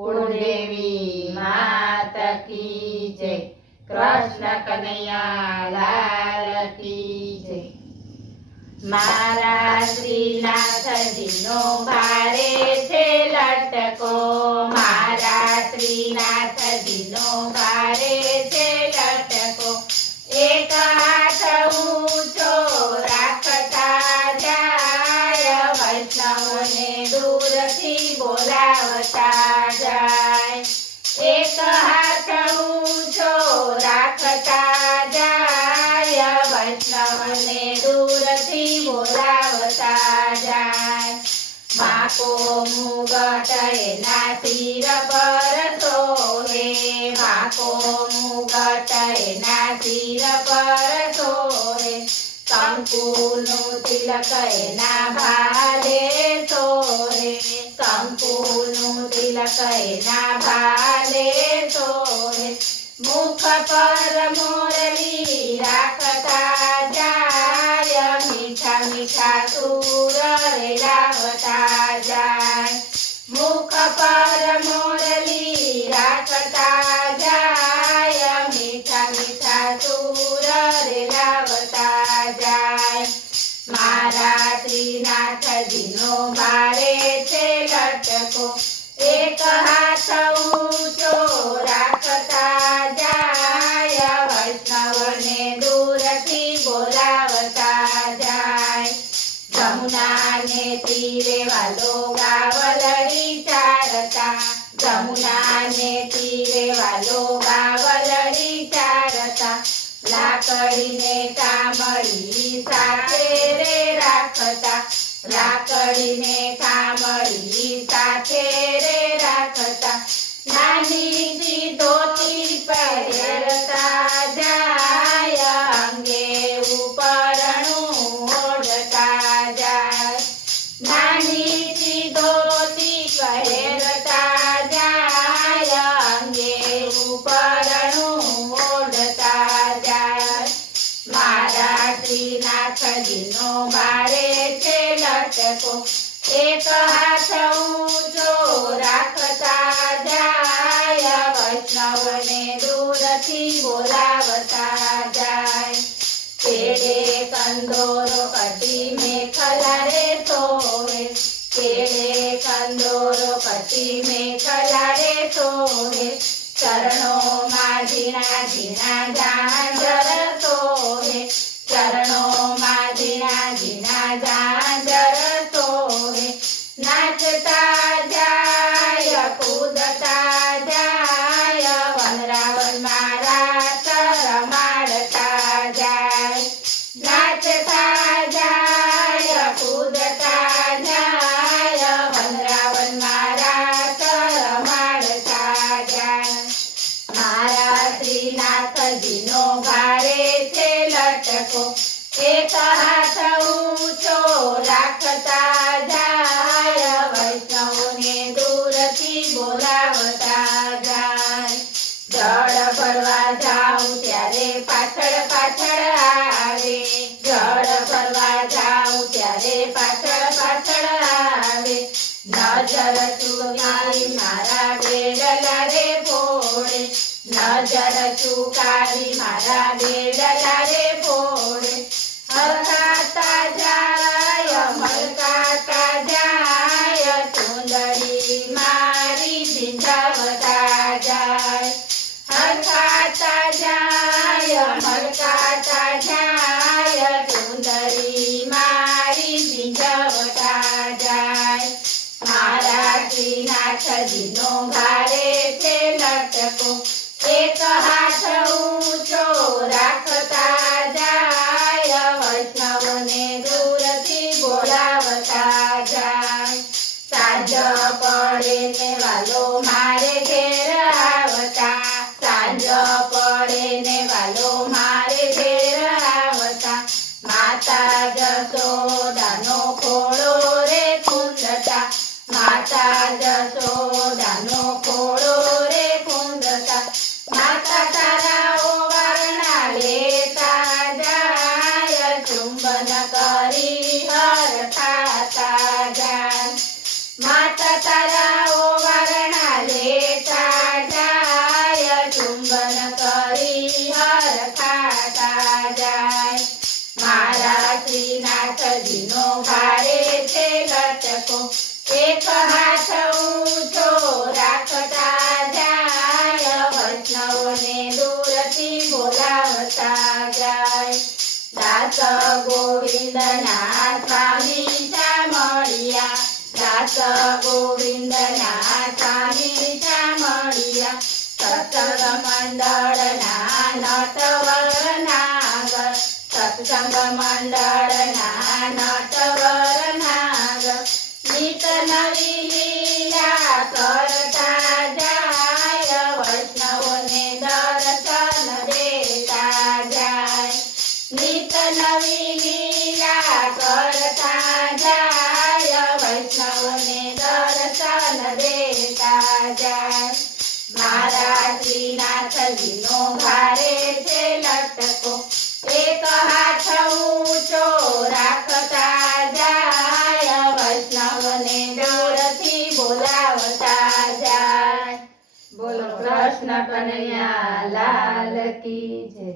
કુળદેવી માત કી જય, કૃષ્ણ કનૈયા લાલ કી જય। મારા શ્રીનાથજીનો ભારે છે લટકો, મારા શ્રીનાથજીનો ભારે છે લટકો, એક હાથ ઊંચો રાખતા જાય, વૈષ્ણવને દૂરથી બોલાવતા જાય, એક હાથ ઊંચો રાખતા જાય, વૈષ્ણવને દૂરથી બોલાવતા જાય। માકો મુગટ એના શિર પર સોહે, માકો મુગટ એના શિર પર સોહે, કંકુનું તિલક એના ભાલે સોહે, કંકુનું તિલક એના ભાલે સોહે, મુખ પર મોરલી રાખતા જાય, મીઠા મીઠા સૂર રેલાવતા જાય, મુખ પર મોરલી રાખતા જાય, મીઠા મીઠા સૂર રેલાવતા જાય। મારા શ્રીનાથજીનો ભારે છે લટકો, એક હાથ ઊંચો રાખતા જાય, વૈષ્ણવને દૂરથી બોલાવતા જાય। જમુનાને તીરે વાલો ગાવલડી ચારતા, જમુનાને તીરે વાલો ગાવલડી ચારતા, લાકડીને કામળી સાથે રે રાખતા, લાકડીને કામળી સાથે રે રાખતા, નાની ધોતી પહેરતા જાય, અંગે ઉપરણું ઓઢતા જાય, નાની ધોતી પહેરતા જાય, અંગે ઉપરણું ઓઢતા જાય। મારા શ્રીનાથજીનો ભારે છે લટકો, એક હાથ ઊંચો રાખતા જાય, વૈષ્ણવને દૂરથી બોલાવતા જાય। કેળે કંદોરો કટી મેખલા રે સોહે, કેળે કંદોરો કટી મેખલા રે સોહે, ચરણોમાં ઝીણા ઝીણા ઝાંઝર સોહે, ચરણોમાં ઝીણા ઝીણા ઝાંઝર સોહે, નાચતા જાય કૂદતા જાય, વનરાવનમાં રાસ રમાડતા જાય, નાચતા જાય કૂદતા જાય, વનરાવનમાં રાસ રમાડતા જાય। મારા શ્રીનાથજીનો ભારે છે લટકો, એક હાથ ઊંચો રાખતા જાય, વૈષ્ણવને દૂરથી બોલાવતા જાય। જળ ભરવા જાઉં ત્યારે પાછળ પાછળ આવે, જળ ભરવા જાઉં ત્યારે પાછળ પાછળ આવે, નજર ચૂકાવી મારા બેડલા રે ફોડે, નજર ચૂકાવી મારા બેડલા રે ફોડે, હરકાતા જાય મલકાતા જાય, સુંદરી મારી ભીંજાવતા જાય, હરકાતા જાય મલકાતા જાય, સુંદરી મારી ભીંજાવતા જાય। મારા શ્રીનાથજીનો ભારે છે લટકો, એક હાથ ઊંચો રાખતા જાય, વૈષ્ણવને દૂરથી બોલાવતા જાય। સાંજ પડે ને વાલો મારે ઘેર આવતા, સાંજ પડે ને વાલો મારે ઘેર આવતા, માતા જશોદાનો ખોળો રે કુંદતા, માતા જશોદાનો ખોળો રે કુંદતા, માતા તારા ઘીનો ભારે છે લટકો એક હાથ ઊંચો રાખતા જાય વૈષ્ણવને દૂરથી બોલાવતા જાય દાસ ગોવિંદના સ્વામી મળ્યા દાસ ગોવિંદના સ્વામી મળ્યા સત્સંગ મંડળના નટવર નાગર સત્સંગ મંડળના નટવર નાગર નિત નવી લીલા કરતા જાય વૈષ્ણવને દર્શન દેતા જાય નિત નવી લીલા કરતા જાય વૈષ્ણવને દર્શન દેતા જાય મારા શ્રીનાથજીનો ભારે છે લટકો એક હાથ ઊંચો રાખતા જાય વૈષ્ણવને દૂરથી બોલાવતા જાય બોલો કૃષ્ણ કનૈયા લાલ કી જય